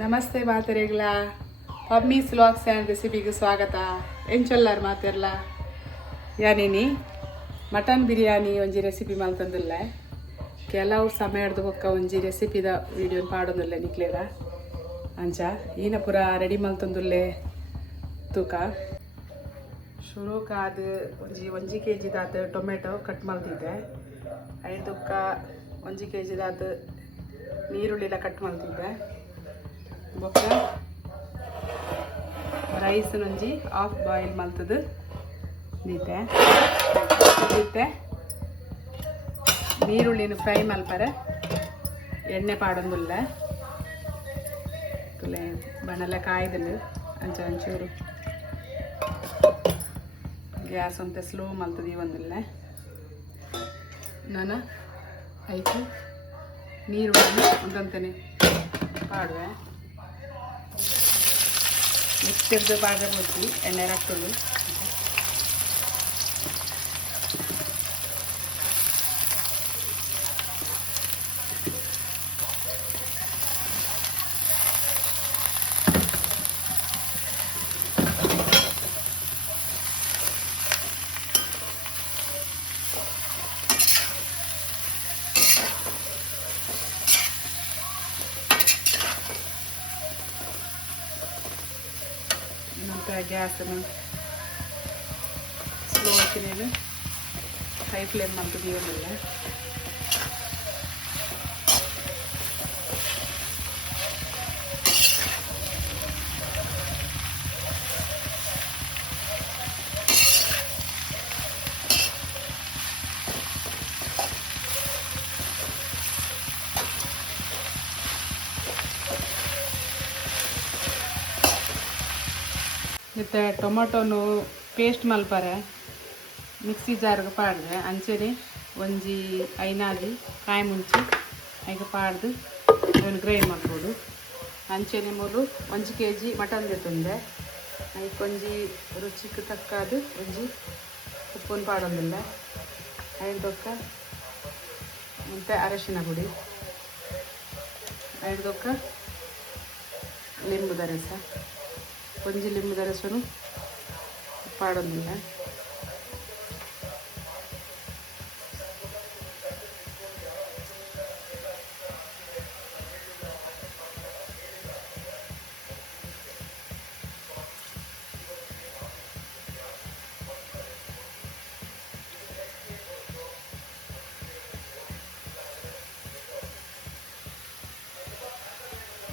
ನಮಸ್ತೆ ಮಾತರೆಗಳ ಪಮ್ಮೀಸ್ vlogs and ರೆಸಿಪಿಗೆ ಸ್ವಾಗತ. ಎಂಚೊಲ್ಲಾರು ಮಾತೆರ್ಲ ಯಾನೇನಿ ಮಟನ್ ಬಿರಿಯಾನಿ ಒಂಜಿ ರೆಸಿಪಿ ಮಲ್ತಂದಿಲ್ಲ. ಕೆಲವು ಸಮಯದ ಬೊಕ್ಕ ಒಂಜಿ ರೆಸಿಪಿದ ವೀಡಿಯೋನ ಪಾಡೋದಿಲ್ಲ ನಿಕ್ಲೇರ ಅಂಚ ಈನ ಪೂರ ರೆಡಿ ಮಲ್ತಂದುಲ್ಲೆ ತೂಕ ಶುರುಕಾದ ಒಂಜಿ ಕೆ ಜಿದಾದ ಟೊಮೆಟೊ ಕಟ್ ಮಲ್ತಿದ್ದೆ. ಐದಕ್ಕ 1 kg ದಾದ ನೀರುಳ್ಳಿಲ ಕಟ್ ಮಲ್ತಿದ್ದೆ. ಬೊಕ್ಕ ರೈಸ್ ಒಂಜಿ ಹಾಫ್ ಬಾಯ್ಲ್ ಮಲ್ತದು ದೀತೆ ನೀರುಳ್ಳಿನ ಫ್ರೈ ಮಲ್ಪರೆ ಎಣ್ಣೆ ಪಾಡೊಂದುಲ್ಲ ತುಲೆ ಬಣಲ ಕಾಯ್ದಲು ಅಂಚ ಒಂಚೂರು ಗ್ಯಾಸ್ ಅಂತ ಸ್ಲೋ ಮಲ್ತದಿ ಒಂದಿಲ್ಲ. ನಾನು ಐದು ನೀರುಳ್ಳಿ ಒಂದಂತನೇ ಪಾಡುವೆ ಮಿಕ್ಸಿರ್ದು ಭಾಗ ಬುದ್ದಿ ಎಣ್ಣೆ ಹಾಕ್ಕೊಂಡು ಗ್ಯಾಸನ್ನು ಸ್ಲೋ ಹಾಕಿನೇನು ಹೈ ಫ್ಲೇಮ್ ಮಾಡ್ತಿದ್ದೀವಲ್ಲ. ಮತ್ತು ಟೊಮೊಟೊನು ಪೇಸ್ಟ್ ಮಲ್ಪರೆ ಮಿಕ್ಸಿ ಜಾರ್ಗೆ ಪಾಡ್ದೆ ಅಂಚೆನೆ ಒಂಜಿ ಐನಾದಿ ಕಾಯಿ ಮುಂಚಿ ಈಗ ಪಾಡ್ದು ಅದನ್ನು ಗ್ರೈಂಡ್ ಮಾಡ್ಬೋದು. ಅಂಚೆನೆ ಮೂಲು 1 kg ಮಟನ್ ತಂದೆ ಒಂಜಿ ರುಚಿಗೆ ತಕ್ಕಾದು ಒಂಜಿ ಉಪ್ಪನ್ನು ಪಾಡೋದಿಲ್ಲ. ಐದಕ್ಕ ಮತ್ತು ಅರಶಿನ ಪುಡಿ ಐದಕ್ಕ ಲಿಂಬುದ ರಸ ಒಂಜಿ ಲಿಂಬುದ ರಸನು ಪಾಡೋದಿಲ್ಲ.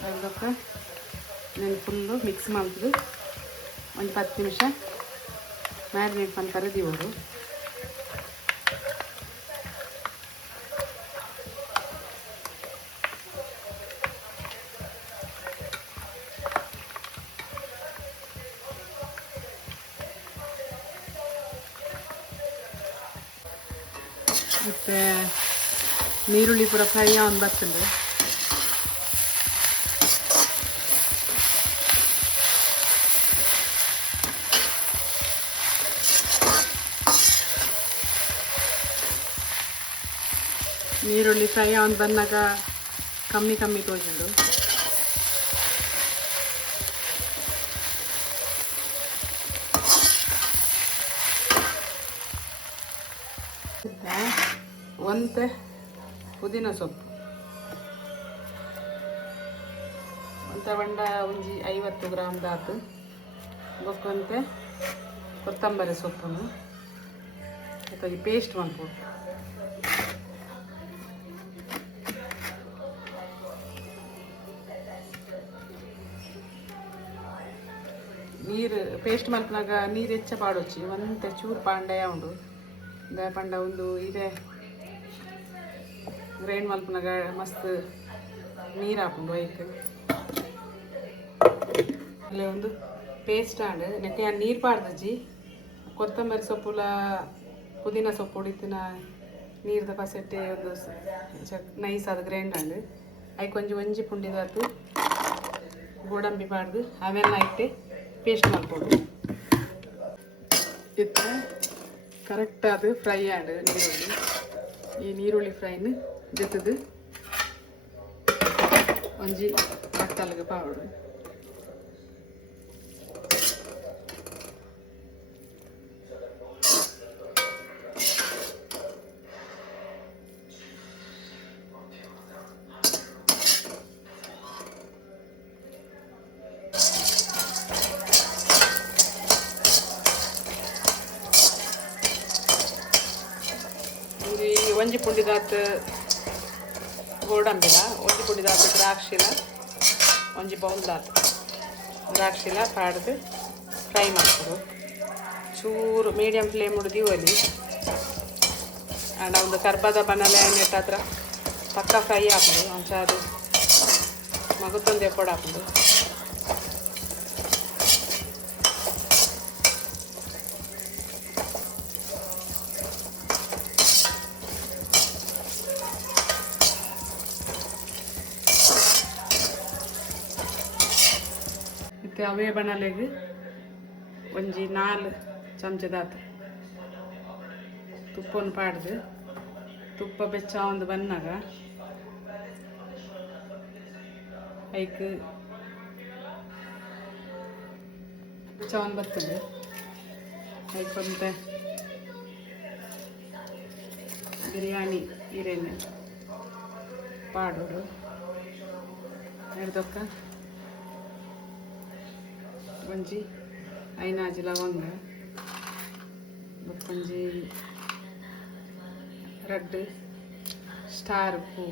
ಅದಕ್ಕೆ ನಾನು ಫುಲ್ಲು ಮಿಕ್ಸ್ ಮಾಡಿದ್ರು ಒಂದು 10 ನಿಮಿಷ ಮ್ಯಾರಿನೇಟ್ ಮಾಡ್ತಾರೆ ದಿವರು. ಮತ್ತು ನೀರುಳ್ಳಿ ಪೂರ ಫ್ರೈ ಆನ್ ಬರ್ತದೆ. ನೀರುಳ್ಳಿ ಫ್ರೈ ಆನ್ ಬಂದಾಗ ಕಮ್ಮಿ ತೋಜುಂಡು. ಒಂತೆ ಪುದೀನ ಸೊಪ್ಪು ಒಂತೆ ಬಂಡ ಒಂಜಿ 50 ಗ್ರಾಮ್ ದಾತು ಬೊಕ್ಕಂತೆ ಕೊತ್ತಂಬರಿ ಸೊಪ್ಪನ್ನು ಅಥವಾ ಈ ಪೇಸ್ಟ್ ಮಾಡ್ಬೋದು. ನೀರು ಪೇಸ್ಟ್ ಮಲ್ಪನಾಗ ನೀರು ಹೆಚ್ಚ ಪಾಡೊಚ್ಚಿ ಒಂತೆ ಚೂರು ಪಾಂಡೆಯ ಉಂಡು ಪಂಡ ಒಂದು ಇದೆ ಗ್ರೈಂಡ್ ಮಲ್ಪನಾಗ ಮಸ್ತ್ ನೀರು ಹಾಕೊಂಡು ಐಕ್ ಅಲ್ಲೇ ಒಂದು ಪೇಸ್ಟ್ ಆಂಡ್ ನೆಟ್ಟೆ ನೀರು ಪಾಡ್ದಜ್ಜಿ ಕೊತ್ತಂಬರಿ ಸೊಪ್ಪುಲ ಪುದೀನ ಸೊಪ್ಪು ಹೊಡಿತಿನ ನೀರ್ದ ಪಸೆಟ್ಟೆ ಒಂದು ನೈಸ್ ಆದ ಗ್ರೈಂಡ್ ಆಂಡ್ ಐಕ್ ಒಂಜಿ ಪುಂಡಿದಾತು ಗೋಡಂಬಿ ಪಾಡ್ದು ಅವೆಲ್ಲ ಇಟ್ಟೆ ಪೇಸ್ಟ್ ಮಾಡ್ಬೋದು. ಇತ್ತ ಕರೆಕ್ಟ್ ಅದು ಫ್ರೈ ಆಂಡ್ ನೀರುಳ್ಳಿ ಈ ನೀರುಳ್ಳಿ ಫ್ರೈನ ಜೊತೆದು ಒಂಜಿ ಮಸಾಲೆಗೆ ಪಾವಡು ಒಂಜಿ ಪುಂಡಿದಾತ್ ಗೋಡಂಬಿಲ ಒಂಜಿ ಪುಂಡಿದಾತ್ ದ್ರಾಕ್ಷಿಲ ಒಂಜಿ ಬೌಲ್ದಾತ್ ದ್ರಾಕ್ಷಿಲ ಪಾಡ್ದು ಫ್ರೈ ಮಾಡ್ಕೊಡು ಚೂರು ಮೀಡಿಯಂ ಫ್ಲೇಮ್ ಉಡ್ದು ಒಲಿ ಆಂಡ ಒಂದು ಕರ್ಬದ ಬನ್ನಲೆ ನೆಟ್ಟ ಹತ್ರ ಪಕ್ಕ ಫ್ರೈ ಹಾಕೋದು ಒಂಚ ಅದು ಮಗುತ್ತೊಂದು ಎಪ್ಪೊಡು ಹಾಕೋದು ಅವೇ ಬಣಲೆಗೆ ಒಂಜಿ 4 ಚಮಚದಾತ ತುಪ್ಪವನ್ನು ಪಾಡ್ದು ತುಪ್ಪ ಬೆಚ್ಚ ಒಂದು ಬನ್ನಾಗ ಐಕ್ ಬೆಚ್ಚ ಒಂದು ಬರ್ತದೆ ಐಕೊಂತ ಬಿರಿಯಾನಿ ಈರೇನು ಪಾಡೋಡು ಹಿಡ್ದೊಕ್ಕ ಒಂಜಿ ಐನಾಜಿ ಲವಂಗ ಒಂಜಿ ರೆಡ್ ಸ್ಟಾರ್ ಪೂ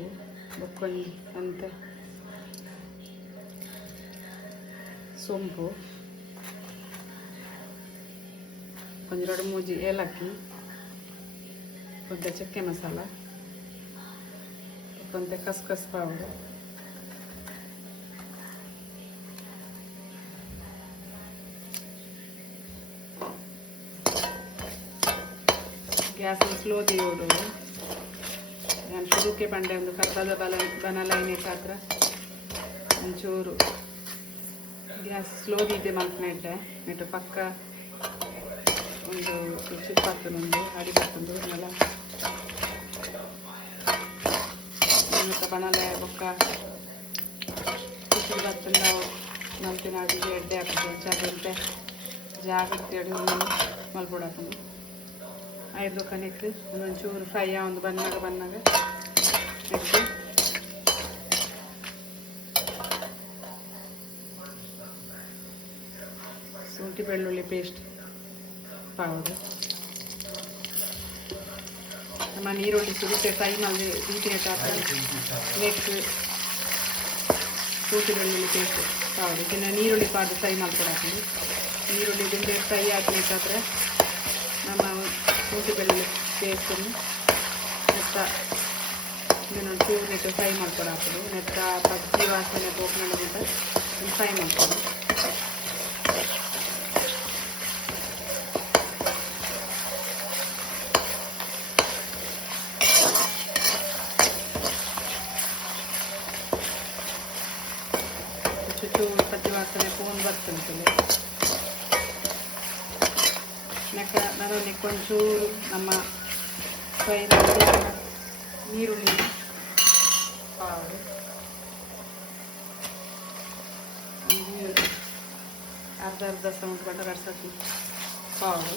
ಬೊಕ್ಕೊಂಜಿ ಅಂತ ಸೊಂಪು ಒಂಜಿ 2-3 ಏಲಕ್ಕಿ ಕೊಂತ ಚಕ್ಕೆ masala ಕೊಂತ khus khus powder gas slow ತೀಯೋಡು ನಾನು ಶುರುಕ್ಕೆ ಬಂಡೆ ಒಂದು ಕರ್ಬದ ಬನಲೈನೆ ಪಾತ್ರ ಒಂಚೂರು ಗ್ಯಾಸ್ ಸ್ಲೋ ಇದೆ ಮಲ್ಪನೆಡ್ಡೆ ನೆಟ್ಟು ಪಕ್ಕ ಒಂದು ಚಿಪ್ಪಾಗ್ತದೊಂದು ಅಡಿ ಬರ್ತಂದು ಎಲ್ಲ ಬನಲೆ ಬೊಕ್ಕ ಕುಸಿ ಬರ್ತಂದ ಮಲ್ತಿನ ಅಡಿಗೆ ಎಡ್ಡೆ ಹಾಕೋದು ಚಾದಂತೆ ಜಾಗ್ರತೆ ಮಲ್ಪೊಡು ಹಾಕೋದು ಐದು ಕನೆಕ್ಟ್ ಒಂದೊಂಚೂರು ಫ್ರೈ ಒಂದು ಬನ್ನಾಗ ನೆಕ್ಸ್ಟ್ ಶುಂಠಿ ಬೆಳ್ಳುಳ್ಳಿ ಪೇಸ್ಟ್ ಪೌಡರ್ ನಮ್ಮ ನೀರುಳ್ಳಿ ಸುರಿತೆ ಫ್ರೈ ಮಾಡಿ ರೀತಿಯ ನೆಕ್ಸ್ಟ್ ಶುಂಠಿ ಬೆಳ್ಳುಳ್ಳಿ ಪೇಸ್ಟ್ ಪೌಡರ್ ಇದನ್ನು ನೀರುಳ್ಳಿ ಪಾಡು ಫ್ರೈ ಮಾಡ್ಕೊಡಾಕೊಂಡು ನೀರುಳ್ಳಿ ದಿಂಡೆ ಫ್ರೈ ಹಾಕಬೇಕಾದ್ರೆ ನಮ್ಮ ಶುಂಠಿ ಬೆಳ್ಳುಳ್ಳಿ ಪೇಸ್ಟನ್ನು ನೆತ್ತ ಇದನ್ನೊಂದು ಚೂರು ನೆಟ್ಟು ಫ್ರೈ ಮಾಡ್ಕೊಂಡು ಹಾಕೋದು ನೆತ್ತ ಪಚ್ಚಿ ವಾಸನೆ ಹೋಗ್ನಲ್ಲಿಂದ ಫ್ರೈ ಮಾಡ್ಕೊಂಡು ಚೂರು ಪಚ್ಚಿ ವಾಸನೆ ಫೋನ್ ಬರ್ತಂತಲ್ಲ ನಾನು ಒಂಚೂರು ನಮ್ಮ ಫ್ರೈ ನೀರುಳ್ಳಿ ಪಾವು ಅರ್ಧ ಸೌಂಡ್ ಬಂಡ ಕಡ್ಸಕ್ಕೆ ಪಾವು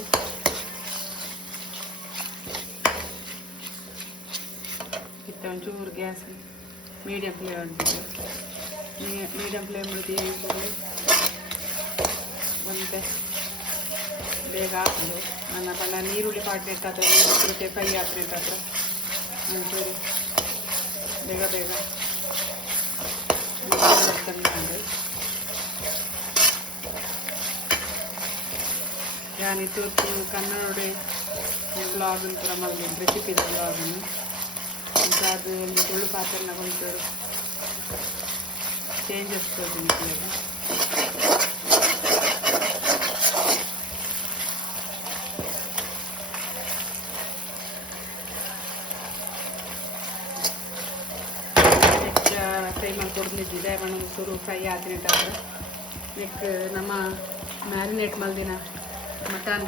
ಇತ್ತ ಒಂಚೂರು ಗ್ಯಾಸ್ ಮೀಡಿಯಂ ಫ್ಲೇಮ್ ಉಂಟಿದೆ ಮೀಡಿಯಂ ಫ್ಲೇಮ್ ಉಳಿದು ಒಂದೇ ಬೇಗ ಹಾಕೋದು ನನ್ನ ಬಣ್ಣ ನೀರುಳ್ಳಿ ಪಾಟ್ರೆ ಇಟ್ಟಾದ್ರೆ ನೀರುಳ್ಳಿ ಫ್ರೈ ಹಾಕ್ರೆ ಇಟ್ಟಾದ್ರೆ ಒಂಚೂರು ಬೇಗ ಬರ್ತಂದು ಯಾನಿತ್ತು ಕನ್ನಡ ಬ್ಲಾಗ್ ಕೂಡ ಮಾಡಿ ರೆಸಿಪಿ ಬ್ಲಾಗನ್ನು ಅಂತ ಅದು ಒಂದು ತುಳು ಪಾತ್ರೆನ ಒಂಚೂರು ಚೇಂಜಸ್ ಕೊಡ್ತೀನಿ ಫ್ರೈ ಮಾಡಿ ಕೊಡ್ಲಿದ್ದಿದೆ ಒಂದು ಸುರು ಫ್ರೈ ಆದ್ನಿಟ್ಟಾದ್ರೆ ನೆಕ್ ನಮ್ಮ ಮ್ಯಾರಿನೇಟ್ ಮಲ್ದಿನ ಮಟನ್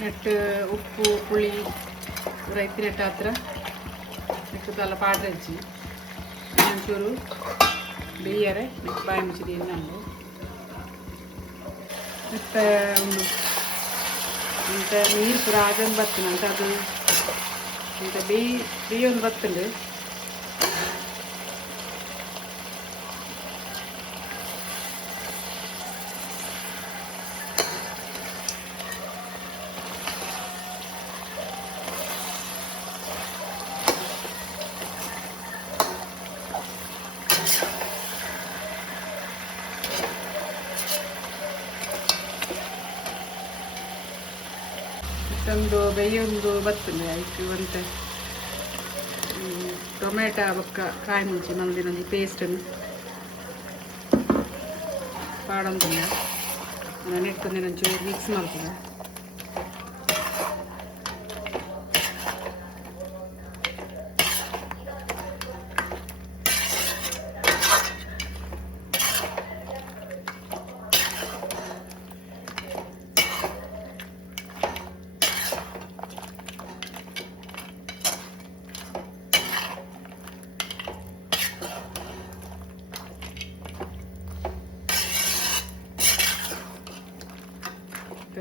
ನೆಟ್ಟು ಉಪ್ಪು ಪುಳಿ ರೈತಿ ನೆಟ್ಟ ಹತ್ರ ನೆಟ್ಟದೆಲ್ಲ ಪಾಡ್ರೆ ಹಚ್ಚಿ ಒಂಚೂರು ಬೇಯರೆ ನೆಟ್ಟು ಬಾಯಿ ಮುಚ್ಚಿದ ಎಣ್ಣೆ ಮತ್ತು ಒಂದು ಇಂಥ ನೀರು ಪೂರ ಆಜೊಂದು ಬರ್ತದೆ ಅಂತ ಅದು ಇಂಥ ಬೇಯೊಂದು ಬರ್ತಂಡು ಒಂದು ಬೇಯೊಂದು ಬರ್ತದೆ ಅದಕ್ಕೆ ಒಂದು ಟೊಮೆಟೊ ಬೊಕ್ಕ ಕಾಯಿ ಮುಂಚೆ ಮಂದಿನೊಂದು ಪೇಸ್ಟನ್ನು ಪಾಡಂತಂದ ನಾನು ನೆಟ್ಕೊಂಡು ಒಂಚೂರು ಮಿಕ್ಸ್ ಮಾಡ್ತದೆ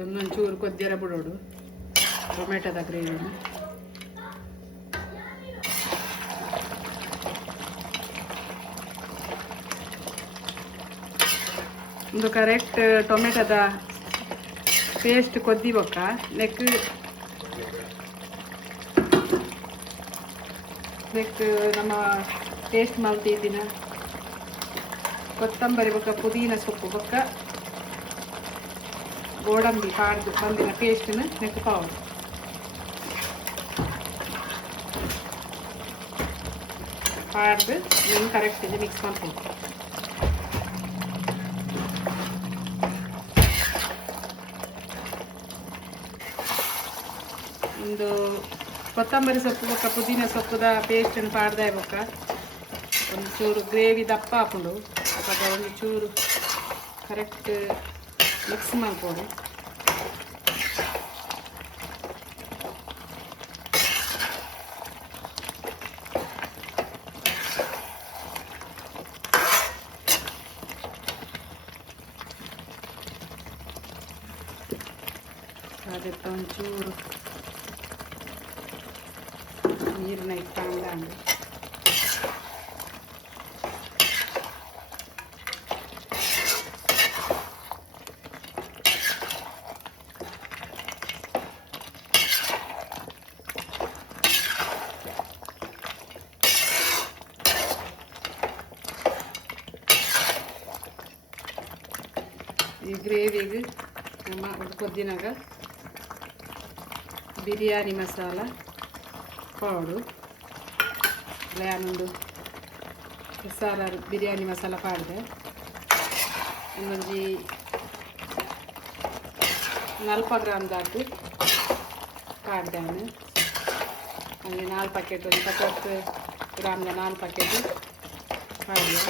ಒಂದೊಂಚೂರು ಕೊದ್ದಿರ ಬಿಡೋಡು ಟೊಮೆಟೊದ ಗ್ರೇವಿನ ಒಂದು ಕರೆಕ್ಟ್ ಟೊಮೆಟೊದ ಪೇಸ್ಟ್ ಕೊದ್ದಿಬೊಕ್ಕ ನೆಕ್ ನಮ್ಮ ಟೇಸ್ಟ್ ಮಲ್ತಿದ್ದಿನ ಕೊತ್ತಂಬರಿ ಬೊಕ್ಕ ಪುದೀನ ಸೊಪ್ಪು ಬೊಕ್ಕ ಗೋಡಂಬಿ ಪಾಡ್ದು ಬಂದಿನ ಪೇಸ್ಟನ್ನ ನೆಕ್ಕು ಪಾವು ಪಾಡ್ದು ನೀನು ಕರೆಕ್ಟಿಗೆ ಮಿಕ್ಸ್ ಮಾಡ್ತೀನಿ ಒಂದು ಕೊತ್ತಂಬರಿ ಸೊಪ್ಪು ಬೊಕ್ಕ ಪುದೀನ ಸೊಪ್ಪುದ ಪೇಸ್ಟನ್ನು ಪಾಡ್ದೆ ಬೊಕ್ಕ ಒಂದು ಚೂರು ಗ್ರೇವಿ ದಪ್ಪ ಹಾಕೊಂಡು ಅವಾಗ ಒಂದು ಚೂರು ಕರೆಕ್ಟ್ ಮಿಕ್ಸ್ ಮಾಡ್ಕೊಡಿ ಅದಕ್ಕೆ ಒಂಚೂರು ನೀರನ್ನ ಇಟ್ಕೊಂಡು ಈ ಗ್ರೇವಿಗೆ ನಮ್ಮ ಕೊದ್ದಿನಾಗ ಬಿರಿಯಾನಿ ಮಸಾಲ ಪೌಡು ನಾನೊಂದು ಮಸಾಲ ಬಿರಿಯಾನಿ ಮಸಾಲ ಪಾಡಿದೆ ಇನ್ನೊಂದು 40 ಗ್ರಾಮ್ ದಾಟು ಪಾಡಿದೆ ಹಂಗೆ 4 ಪ್ಯಾಕೆಟ್ ಒಂದು 50 ಗ್ರಾಮ್ದ 4 ಪ್ಯಾಕೆಟ್ ಪಾಡಿದೆ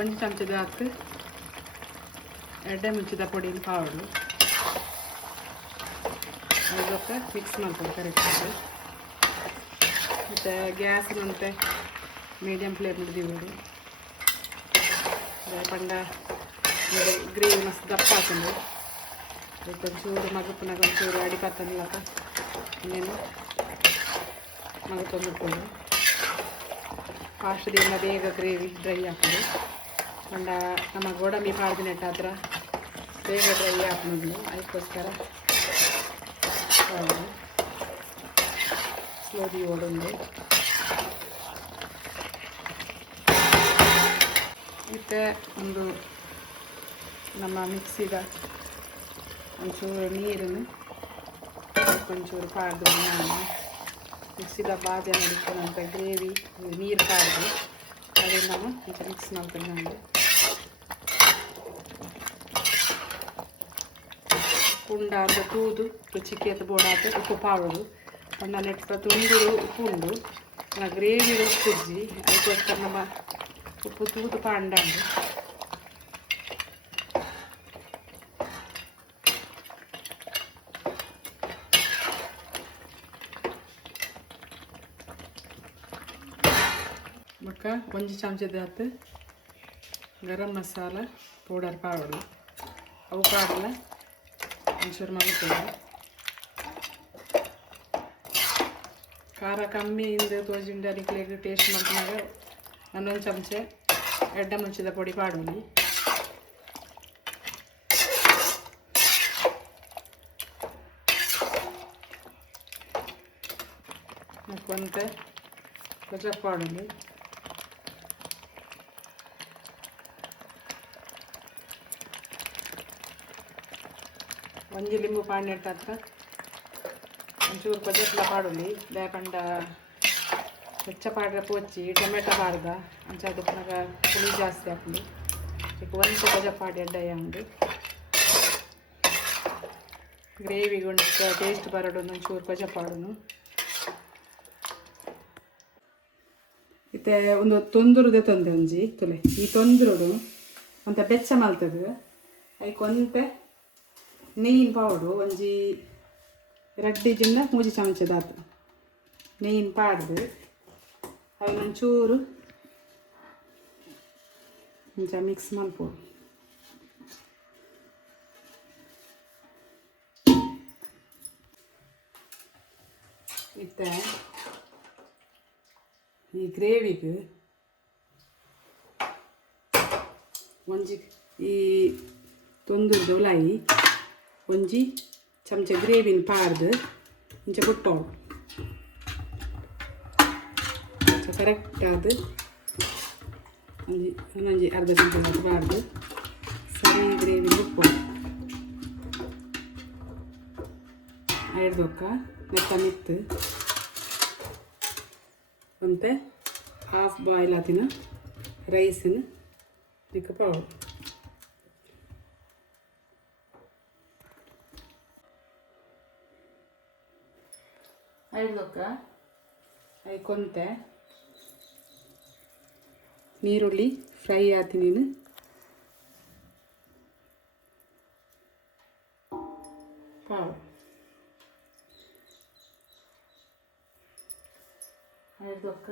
ಒಂದು ಚಮಚದ ಹಾಕಿ ಎಡ್ಡೆ ಮುಚ್ಚಿದ ಪುಡಿನ ಪಾವಡು ಅದಕ್ಕೆ ಮಿಕ್ಸ್ ಮಾಡ್ಕೊಂಡು ಕರೆಕ್ಟಾಗಿ ಮತ್ತು ಗ್ಯಾಸ್ ಮತ್ತೆ ಮೀಡಿಯಮ್ ಫ್ಲೇಮ್ ಹಿಡಿದಿಬಿಡು ಪಂಡ ಗ್ರೇವಿ ಮಸ್ತ್ ದಪ್ಪ ಹಾಕೊಂಡು ಅದಕ್ಕೊಂಚೂರು ಮಗಪ್ಪನಾಗ ಒಂಚೂರು ಅಡಿಪಾತನ್ಲಕ ಇನ್ನೇನು ಮಗತ್ತೊಂದಿಟ್ಕೊಂಡು ಫಾಸ್ಟ್ದಿಂದ ಬೇಗ ಗ್ರೇವಿ ಡ್ರೈ ಹಾಕೋದು ಪಂಡ ನಮ್ಮ ಗೋಡಂಬಿ ಪಾಡ್ದು ನೆಟ್ಟ ಹತ್ರ ಬೇಗ ಡ್ರೈ ಹಾಕೋದು ಅದಕ್ಕೋಸ್ಕರ ಸ್ಲೋಲಿ ಓಡೊಂದು ಮತ್ತು ಒಂದು ನಮ್ಮ ಮಿಕ್ಸಿದ ಒಂಚೂರು ನೀರನ್ನು ಒಂಚೂರು ಪಾಡ್ದು ನಾನು ಮಿಕ್ಸಿದ ಬಾಜೆ ನಡಿಕೊಂಡಂಥ ಗ್ರೇವಿ ನೀರು ಪಾಡ್ದು ಅದನ್ನು ನಾವು ಈಗ ಮಿಕ್ಸ್ ಮಾಡ್ಕೊಂಡು ನಾನು ಪುಂಡ ಅಂತ ತೂದು ರುಚಿಗೆ ಅದು ಬೋಡಾತು ಉಪ್ಪು ಪಾವಡು ಪಂಡ ನೆಟ್ಟ ತುಂಡಿರು ಉಪ್ಪು ಉಂಡು ಗ್ರೇವಿ ಉಪ್ಪುಜ್ಜಿ ಅದಕ್ಕೋಸ್ಕರ ನಮ್ಮ ಉಪ್ಪು ತೂದು ಪಾಂಡಂಡು ಬೊಕ್ಕ ಒಂಜಿ ಚಮಚದ ಹತ್ತು ಗರಂ ಮಸಾಲ ಪೌಡರ್ ಪಾವಡು ಅವು ಪಾಡಲ ಒಂಚೂರು ಮಲ್ತದೆ ಖಾರ ಕಮ್ಮಿ ಇಂದು ತೋಜಿಂಡ ಅದಕ್ಕೆ ಟೇಸ್ಟ್ ಮಾಡ್ಕೊಂಡಾಗ ಒಂದೊಂದು ಚಮಚೆ ಎಡ್ಡ ಮುಚ್ಚಿದ ಪುಡಿ ಪಾಡೋಲಿ ಕೊಂತೆ కొంచెం పాడండి ಒಂಜಿ ಲಿಂಬು ಪಾಂಡೆಟ್ಟ ಒಂಚೂರು ಕೊಜ್ಜೆಟ್ಲ ಪಾಡೋಲಿ ಬೇಕಂಡ ಹೆಚ್ಚ ಪಾಡ್ರೆ ಪೋಚಿ ಟೊಮೆಟೊ ಪಾಡ್ದ ಅಂಚದು ಪುನಗ ಪುಳಿ ಜಾಸ್ತಿ ಹಾಕಲಿ ಈಗ ಒಂದು ಕೊಜ್ಜ ಪಾಡಿ ಎಡ್ಡಯ್ಯ ಉಂಡು ಗ್ರೇವಿಗೆ ಒಂದು ಟೇಸ್ಟ್ ಬರೋಡು ಒಂಚೂರು ಕೊಜ್ಜ ಪಾಡೋನು ಇತ್ತೆ ಒಂದು ತೊಂದರುದೆ ತೊಂದೆ ಒಂಜಿ ತುಲೆ ಈ ತೊಂದರುಡು ಒಂತ ಬೆಚ್ಚ ಮಲ್ತದು ಐಕೊಂತೆ ನೆಯ್ಯಿನ ಪೌಡು ಒಂಜಿ ರಡ್ಡಿಜಿಂದ 3 ಚಮಚದಾತು ನೆಯ್ಯಿನ ಪಾಡ್ದು ಒಂಚೂರು ಒಂಚ ಮಿಕ್ಸ್ ಮಲ್ಪೋಡು ಇತ್ತೆ ಈ ಗ್ರೇವಿಗೆ ಒಂಜಿ ಈ ತೊಂದುರ್ದ ಉಲಾಯಿ ಒಂಜಿ ಚಮಚ ಗ್ರೇವಿನ ಪಾಡ್ದು ಇಂಚ ಕೊಟ್ಟೋಳು ಕರೆಕ್ಟ್ ಆದ ಒಂದೊಂಜಿ ಅರ್ಧ ಚಮಚ ಪಾಡ್ದು ಸರಿ ಗ್ರೇವಿನ ಉಪ್ಪೋಳು ಐಡ್ದೊಕ್ಕ ಮೆತ್ತ ಮಿತ್ತು ಮತ್ತೆ ಹಾಫ್ ಬಾಯ್ಲ್ ಆತಿನ ರೈಸಿನ ದಿಕ್ಕ ಪಾವು ಐದೊಕ್ಕ ಕೊಂತೆ ನೀರುಳ್ಳಿ ಫ್ರೈ ಆತಿನ ಪಾವು ಐದೊಕ್ಕ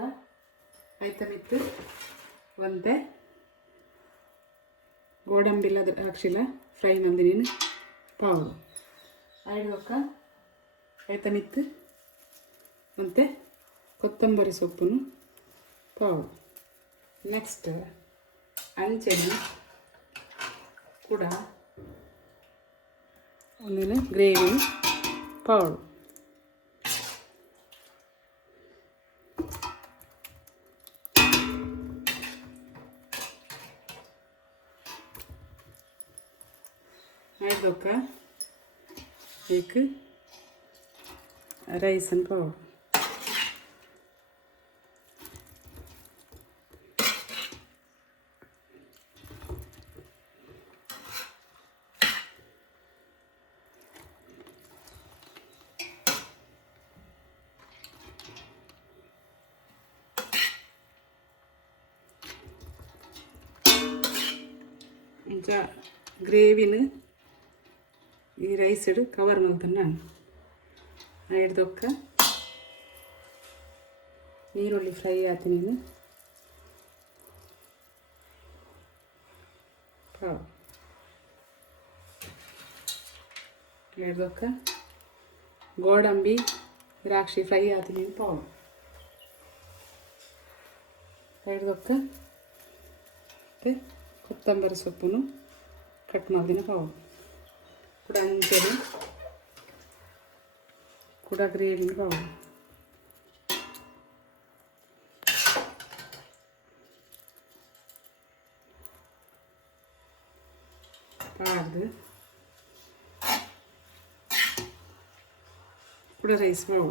ಐತಮಿತ್ತು ಒಂದೆ ಗೋಡಂಬಿಲ್ಲ ದ್ರಾಕ್ಷಿಲ ಫ್ರೈ ಮಂದಿನ ಪಾವು ಐದೊಕ್ಕ ಐತಮಿತ್ತು ಮತ್ತು ಕೊತ್ತಂಬರಿ ಸೊಪ್ಪನ್ನು ಪಾವು ನೆಕ್ಸ್ಟ್ ಅಂಚೆನ ಕೂಡ ಒಂದಿನ ಗ್ರೇವಿ ಪಾವು ಐದೊಕ್ಕ एक ರೈಸ್ ಅನ್ನು ಪಾವು ಇಂಚ ಗ್ರೇವಿನ ಈ ರೈಸ್ ಇಡು ಕವರ್ ಮಾಡ್ತಾನೆ ನಾನು ಹಿಡ್ದೊಕ್ಕ ಈರುಳ್ಳಿ ಫ್ರೈ ಆತೀನಿ ಪಾವು ಹಿಡ್ದೊಕ್ಕ ಗೋಡಂಬಿ ದ್ರಾಕ್ಷಿ ಫ್ರೈ ಆತೀನಿ ಪಾವು ಹಿಡ್ದೊಕ್ಕ ಮತ್ತು ಕೊತ್ತಂಬರಿ ಸೊಪ್ಪನ್ನು ಕಟ್ ಮಾಡಿದಿನ ಪಾವು ಕೂಡ ಅಂಚೆನು ಕೂಡ ಗ್ರೇವಿನ ಪಾವು ಪಾಡ್ದು ಕೂಡ ರೈಸ್ ಪಾವು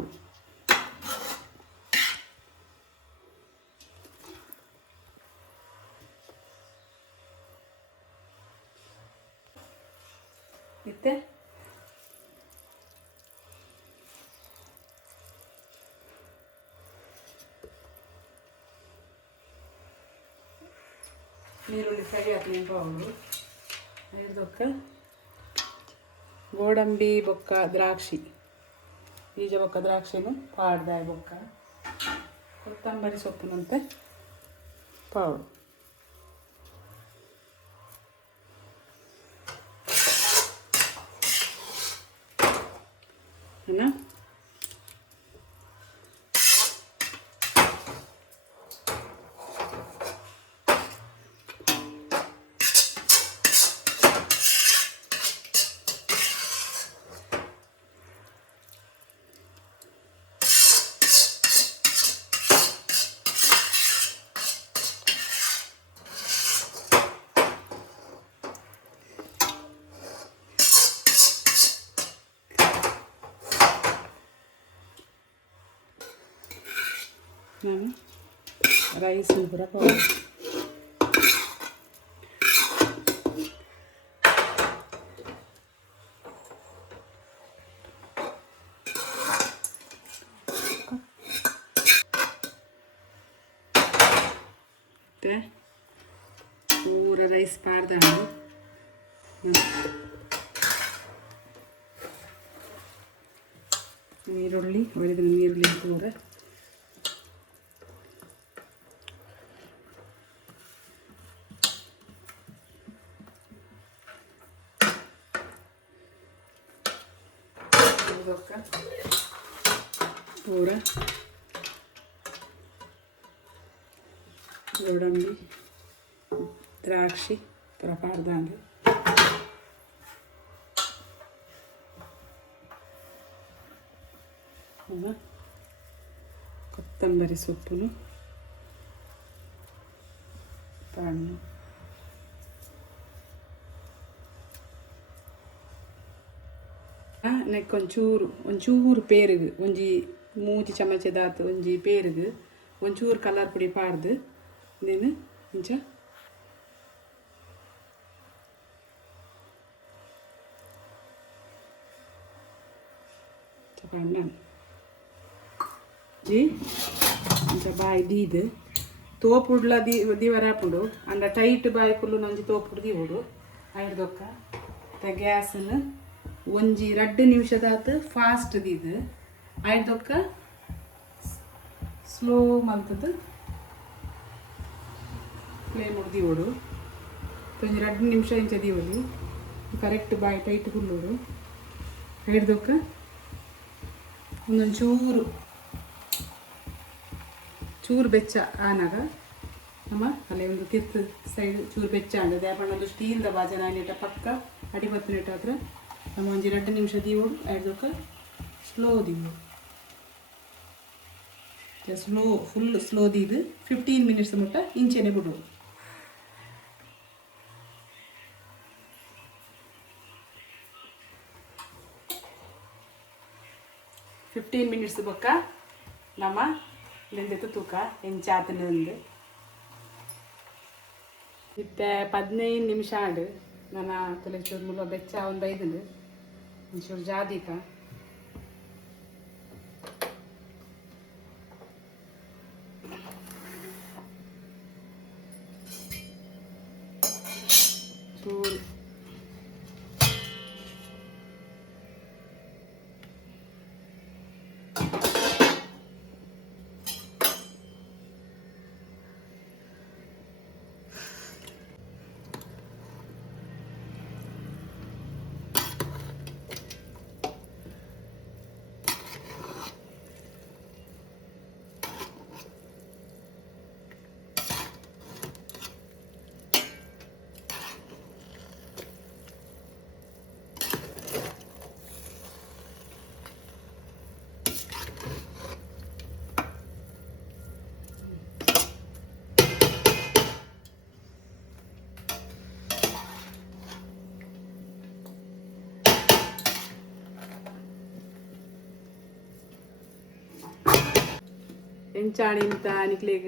ಮತ್ತೆ ನೀರುಳ್ಳಿ ಫ್ರೈ ಆತನ ಪೌಡು ಹಿಡ್ದೊಕ್ಕ ಗೋಡಂಬಿ ಬೊಕ್ಕ ದ್ರಾಕ್ಷಿ ಬೀಜ ಬೊಕ್ಕ ದ್ರಾಕ್ಷಿನೂ ಪಾಡ್ದಾಯ ಬೊಕ್ಕ ಕೊತ್ತಂಬರಿ ಸೊಪ್ಪಿನಂತೆ ಪೌಡು है ರೈಸ್ ಪೂರ ಪೌಡರ್ ಪೂರ ರೈಸ್ ಪಾಡ್ದಾಂಡು ನೀರುಳ್ಳಿ ಒಡೆದ ನೀರುಳ್ಳಿ ಪೂರ पूर गोडंबी द्राक्षी पूरा पाड्दांगे कोत्तंबरी सोप्पुनु पाड्नु ನೆಕ್ ಒಂಚೂರು ಪೇರುಗು ಒಂಜಿ 3 ಚಮಚದಾತ್ ಒಂಜಿ ಪೇರುಗು ಒಂಚೂರು ಕಲರ್ ಪುಡಿ ಪಾಡ್ದು ನೆನು ಇಂಚ ಚಪಾಣ್ಣ ಜಿ ಇಂಚ ಬಾಯಿ ದೀದು ತೋಪುಡ್ಲ ದಿವರಾಪುಡು ಅಂಡ ಟೈಟ್ ಬಾಯಿ ಕುಲ್ಲು ನಂಜಿ ತೋಪುಡು ದೀವುಡು ಐಡ್ದೊಕ್ಕ ಗ್ಯಾಸನ್ನು ಒಂಜಿ 2 ನಿಮಿಷದಾತ ಫಾಸ್ಟ್ ದೀದು ಐದೊಕ್ಕ ಸ್ಲೋ ಮಲ್ತದ ಫ್ಲೇಮ್ ಉಡ್ದಿವೋಡು ಒಂಜಿ 2 ನಿಮಿಷ ಇಂಚ ದೀವಲಿ ಕರೆಕ್ಟ್ ಬಾಯಿ ಟೈಟ್ ಕುಲ್ಲೋಡು ಐದೊಕ್ಕ ಒಂದೊಂದು ಚೂರು ಬೆಚ್ಚ ಆನಾಗ ನಮ್ಮ ಅಲ್ಲೇ ಒಂದು ತಿರ್ತು ಸೈಡ್ ಚೂರು ಬೆಚ್ಚ ಅಂದದೆ ಯಾಪಣ್ಣದು ಸ್ಟೀಲ್ದ ಬಾಜನ ನೀಟ ಪಕ್ಕ ಅಡಿಪತ್ತು ನೀಟ ಹತ್ರ ನಮ್ಮ ಒಂಜಿ 2 ನಿಮಿಷ ದೀವೋಡು ಐದೊಕ್ಕ ಸ್ಲೋ ದೀವೋಡು ಸ್ಲೋ ಫುಲ್ ಸ್ಲೋ ದೀದು 15 ಮಿನಿಟ್ಸ್ ಮುಟ್ಟ ಇಂಚೆನೆ ಬಿಡು 15 ಮಿನಿಟ್ಸ್ ಬೊಕ್ಕ ನಮ್ಮ ಲೆಂದೆತು ತೂಕ ಎಂಚಾತನಂದು ಇತ್ತೆ 15 ನಿಮಿಷ ಆಂಡು ನನ್ನ ತೊಲೆಚೂರು ಮುಲ್ಲ ಬೆಚ್ಚ ಒಂದು 5 ಒಂಚೂರು ಜಾದಿಕ ಚೂರು ಎಂಚಾಣಿಂತ ನಿಕ್ಲೆಗ್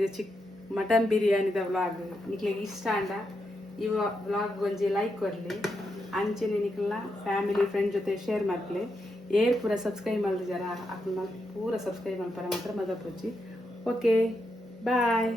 ಮಟನ್ ಬಿರಿಯಾನಿದ ವ್ಲಾಗ್ ನಿಕ್ಲೆಗ್ ಇಷ್ಟ ಅಂಡ ಇವ ವ್ಲಾಗ್ ಒಂಜಿ ಲೈಕ್ ಕೊರ್ಲಿ ಅಂಚನೆ ನಿಕ್ಲ ಫ್ಯಾಮಿಲಿ ಫ್ರೆಂಡ್ ಜೊತೆ ಶೇರ್ ಮಾಡ್ಲಿ ಏರ್ ಪೂರ ಸಬ್ಸ್ಕ್ರೈಬ್ ಮಾಡಿದ ಜರ ಅಪ್ಪ ಪೂರ ಸಬ್ಸ್ಕ್ರೈಬ್ ಮಾಡ್ಪಾರ ಮಾತ್ರ ಮದ ಪೋಚಿ ಓಕೆ ಬಾಯ್.